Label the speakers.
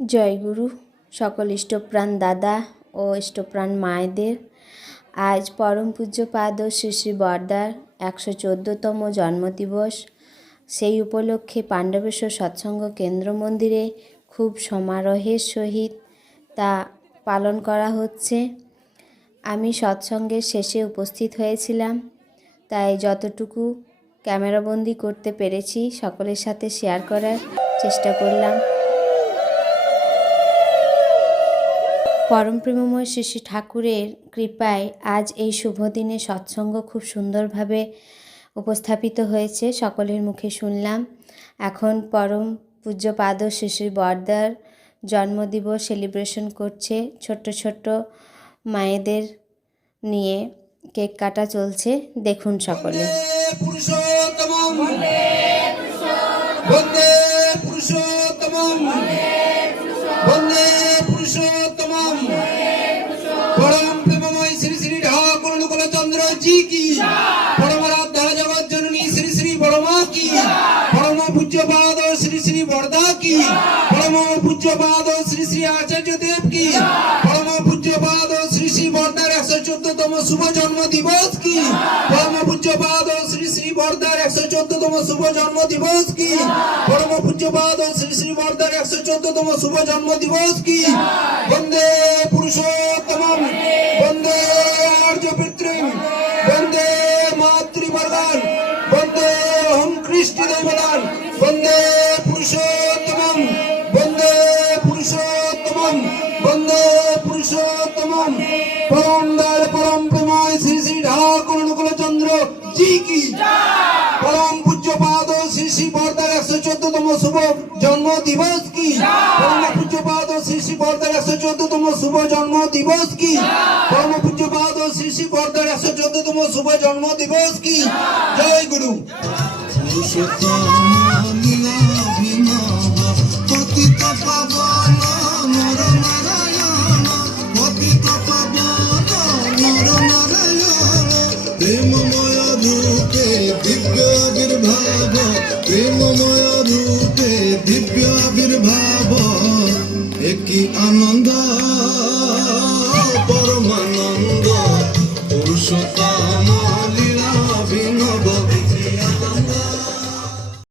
Speaker 1: জয়গুরু সকল ইষ্টপ্রাণ দাদা ও ইষ্টপ্রাণ মায়েদের, আজ পরম পূজ্যপাদ শ্রী শ্রী বরদার একশো চোদ্দোতম জন্মদিবস। সেই উপলক্ষে পাণ্ডবেশ্বর সৎসঙ্গ কেন্দ্র মন্দিরে খুব সমারোহের সহিত তা পালন করা হচ্ছে। আমি সৎসঙ্গের শেষে উপস্থিত হয়েছিলাম, তাই যতটুকু ক্যামেরাবন্দি করতে পেরেছি সকলের সাথে শেয়ার করার চেষ্টা করলাম। পরম প্রেমময় শ্রী শ্রী ঠাকুরের কৃপায় আজ এই শুভ দিনে সৎসঙ্গ খুব সুন্দরভাবে উপস্থাপিত হয়েছে, সকলের মুখে শুনলাম। এখন পরম পূজ্যপাদ শ্রী শ্রী বরদার জন্মদিবস সেলিব্রেশন করছে, ছোট্ট ছোট্ট মায়েদের নিয়ে কেক কাটা চলছে, দেখুন সকলে।
Speaker 2: কি পরম পূজ্যপাদ শ্রী শ্রী বরদা কি পরম পূজ্যপাদ শ্রী শ্রী আচার্য দেব কি পরম পূজ্যপাদ শ্রী শ্রী বরদার একশো চোদ্দতম শুভ জন্ম দিবস কি পরম পূজ্যপাদ শ্রী শ্রী বরদার একশো চোদ্দতম শুভ জন্ম দিবস কি পরম পূজ্যপাদ শ্রী শ্রী বরদার একশো চোদ্দতম শুভ জন্ম দিবস কি বন্দে পুরুষোত্তমম বন্দে কৃষ্টি দেবলান বন্দে পুরুষোত্তমম বন্দে পুরুষোত্তমম বন্দে পুরুষোত্তমম। পরম দয়াল, পরম প্রেময় শ্রী শ্রী ঠাকুর অনুকূল চন্দ্র জি কি। পরম পূজ্যপাদ শ্রী শ্রী বরদার একশো চোদ্দতম শুভ জন্ম দিবস কি? পরম পূজ্যপাদ শ্রী শ্রী বরদার একশো চোদ্দতম শুভ জন্ম দিবস কি? পরম পূজ্যপাদ শ্রী শ্রী বরদার একশো চোদ্দতম শুভ জন্ম দিবস কি? জয় গুরু।
Speaker 3: প্রেমময় রূপে দিব্য আবির্ভাব প্রেমময় রূপে দিব্য আবির্ভাব একই আনন্দ